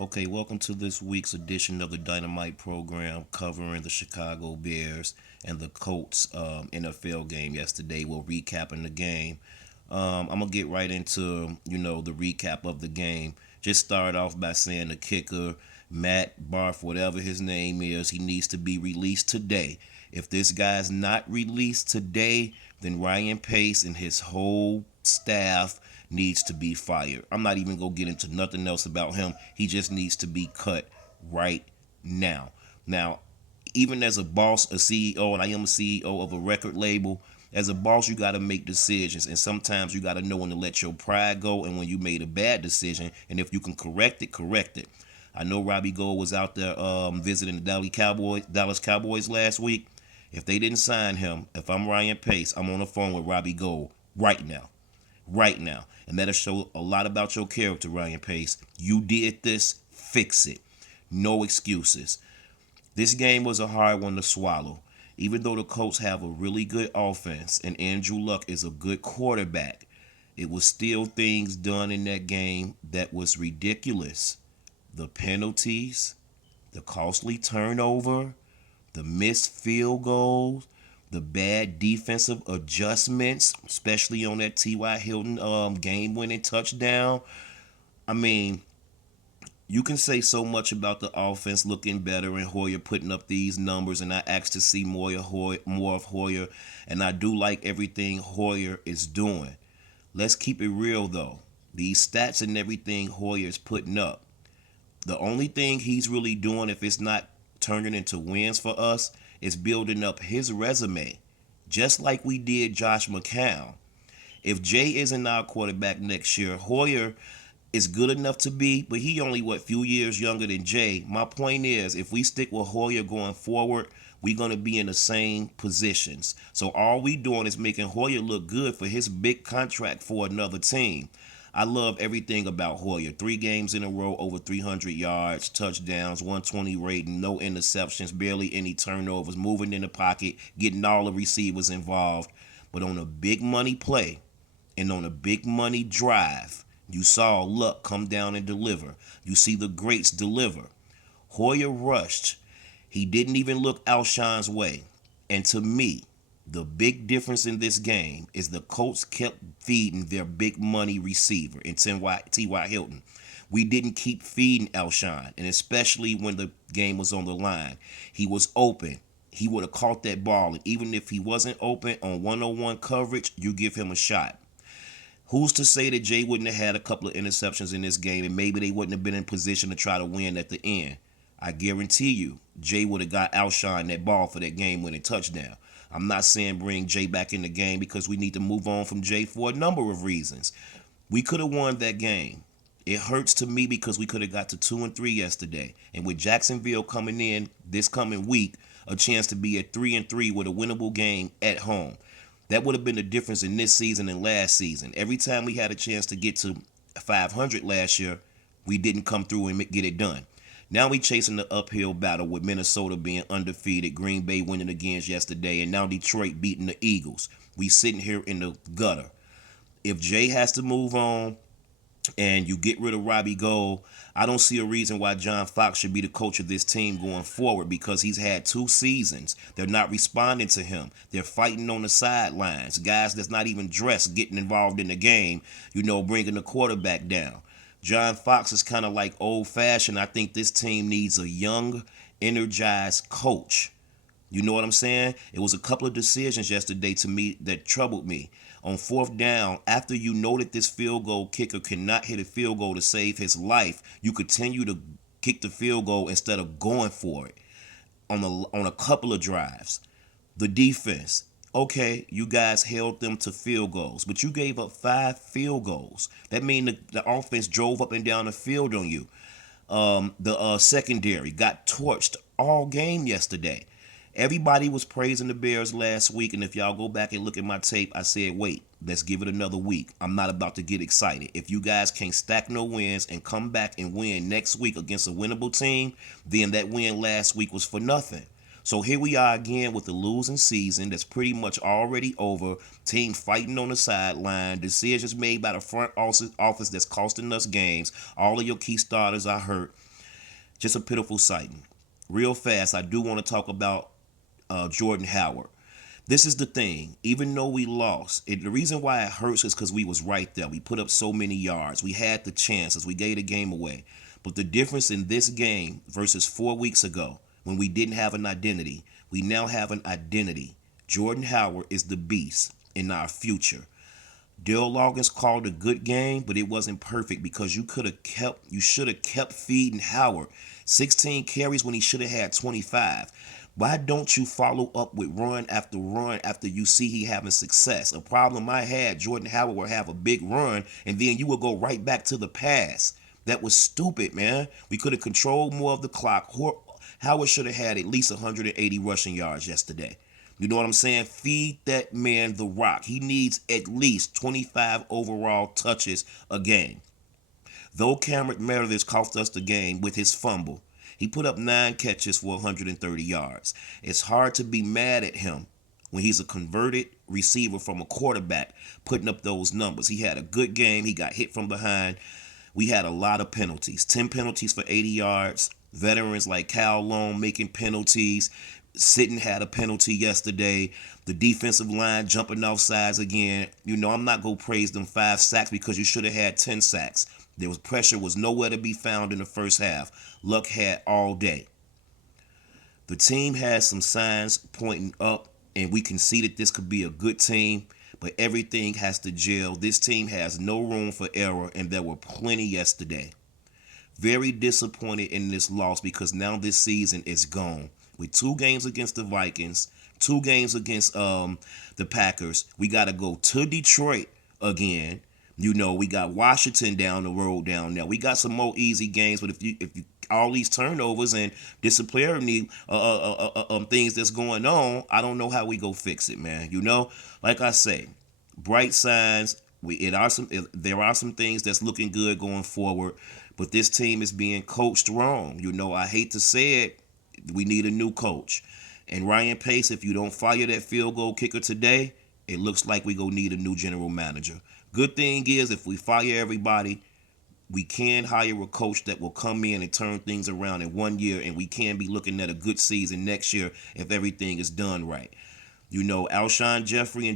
Okay, welcome to this week's edition of the Dynamite program covering the Chicago Bears and the Colts NFL game yesterday. We're recapping the game. I'm gonna get right into the recap of the game. Just start off by saying the kicker, Matt Barth, whatever his name is, he needs to be released today. If this guy's not released today, then Ryan Pace and his whole staff needs to be fired. I'm not even gonna get into nothing else about him. He just needs to be cut right now. Now, even as a boss, a CEO, and I am a CEO of a record label, as a boss, you got to make decisions, and sometimes you got to know when to let your pride go and when you made a bad decision, and if you can correct it, correct it. I know Robbie Gould was out there visiting the Dallas Cowboys last week. If they didn't sign him, if I'm Ryan Pace, I'm on the phone with Robbie Gould right now. And that'll show a lot about your character, Ryan Pace. You did this, fix it. No excuses. This game was a hard one to swallow. Even though the Colts have a really good offense and Andrew Luck is a good quarterback, it was still things done in that game that was ridiculous. The penalties, the costly turnover, the missed field goals, the bad defensive adjustments, especially on that T.Y. Hilton game-winning touchdown. I mean, you can say so much about the offense looking better and Hoyer putting up these numbers, and I asked to see more of Hoyer, and I do like everything Hoyer is doing. Let's keep it real though. These stats and everything Hoyer's putting up, the only thing he's really doing, if it's not turning into wins for us, is building up his resume, just like we did Josh McCown. If Jay isn't our quarterback next year, Hoyer is good enough to be, but he only few years younger than Jay. My point is, if we stick with Hoyer going forward, we're gonna be in the same positions. So all we doing is making Hoyer look good for his big contract for another team. I love everything about Hoyer. 3 games in a row, over 300 yards, touchdowns, 120 rating, no interceptions, barely any turnovers, moving in the pocket, getting all the receivers involved. But on a big money play and on a big money drive, you saw Luck come down and deliver. You see the greats deliver. Hoyer rushed. He didn't even look Alshon's way. And to me, the big difference in this game is the Colts kept feeding their big money receiver in T.Y. Hilton. We didn't keep feeding Alshon, and especially when the game was on the line. He was open. He would have caught that ball, and even if he wasn't open on one-on-one coverage, you give him a shot. Who's to say that Jay wouldn't have had a couple of interceptions in this game and maybe they wouldn't have been in position to try to win at the end? I guarantee you, Jay would have got Alshon that ball for that game-winning touchdown. I'm not saying bring Jay back in the game because we need to move on from Jay for a number of reasons. We could have won that game. It hurts to me because we could have got to 2-3 yesterday. And with Jacksonville coming in this coming week, a chance to be at 3-3 with a winnable game at home. That would have been the difference in this season and last season. Every time we had a chance to get to 500 last year, we didn't come through and get it done. Now we chasing the uphill battle with Minnesota being undefeated, Green Bay winning against yesterday, and now Detroit beating the Eagles. We sitting here in the gutter. If Jay has to move on, and you get rid of Robbie Gould, I don't see a reason why John Fox should be the coach of this team going forward because he's had 2 seasons. They're not responding to him. They're fighting on the sidelines. Guys that's not even dressed getting involved in the game, bringing the quarterback down. John Fox is kind of like old-fashioned. I think this team needs a young, energized coach. You know what I'm saying? It was a couple of decisions yesterday to me that troubled me. On 4th down, after you know that this field goal kicker cannot hit a field goal to save his life, you continue to kick the field goal instead of going for it on a couple of drives. The defense, okay, you guys held them to field goals, but you gave up 5 field goals. That means the offense drove up and down the field on you. The secondary got torched all game yesterday. Everybody was praising the Bears last week, and if y'all go back and look at my tape, I said, wait, let's give it another week. I'm not about to get excited. If you guys can't stack no wins and come back and win next week against a winnable team, then that win last week was for nothing. So here we are again with the losing season that's pretty much already over. Team fighting on the sideline. Decisions made by the front office that's costing us games. All of your key starters are hurt. Just a pitiful sight. Real fast, I do want to talk about Jordan Howard. This is the thing. Even though we lost, the reason why it hurts is because we was right there. We put up so many yards. We had the chances. We gave the game away. But the difference in this game versus 4 weeks ago, when we didn't have an identity, we now have an identity. Jordan Howard is the beast in our future. Dale Loggins called a good game, but it wasn't perfect because you should have kept feeding Howard. 16 carries when he should have had 25. Why don't you follow up with run after you see he having success? A problem I had, Jordan Howard will have a big run and then you will go right back to the pass. That was stupid, man. We could have controlled more of the clock. Howard should have had at least 180 rushing yards yesterday. You know what I'm saying? Feed that man the rock. He needs at least 25 overall touches a game. Though Cameron Meredith cost us the game with his fumble, he put up 9 catches for 130 yards. It's hard to be mad at him when he's a converted receiver from a quarterback putting up those numbers. He had a good game. He got hit from behind. We had a lot of penalties. 10 penalties for 80 yards. Veterans like Cal Long making penalties. Sitton had a penalty yesterday. The defensive line jumping off sides again. You know, I'm not going to praise them 5 sacks because you should have had 10 sacks. There was pressure was nowhere to be found in the first half. Luck had all day. The team has some signs pointing up, and we can see that this could be a good team, but everything has to gel. This team has no room for error, and there were plenty yesterday. Very disappointed in this loss because now this season is gone. With 2 games against the Vikings, 2 games against the Packers, we got to go to Detroit again. You know, we got Washington down the road down there. We got some more easy games, but if you all these turnovers and disciplinary things that's going on, I don't know how we go fix it, man. You know, like I say, bright signs. There are some things that's looking good going forward, but this team is being coached wrong. You know, I hate to say it, we need a new coach. And Ryan Pace, if you don't fire that field goal kicker today, it looks like we gonna need a new general manager. Good thing is, if we fire everybody, we can hire a coach that will come in and turn things around in 1 year, and we can be looking at a good season next year if everything is done right. You know, Alshon Jeffrey and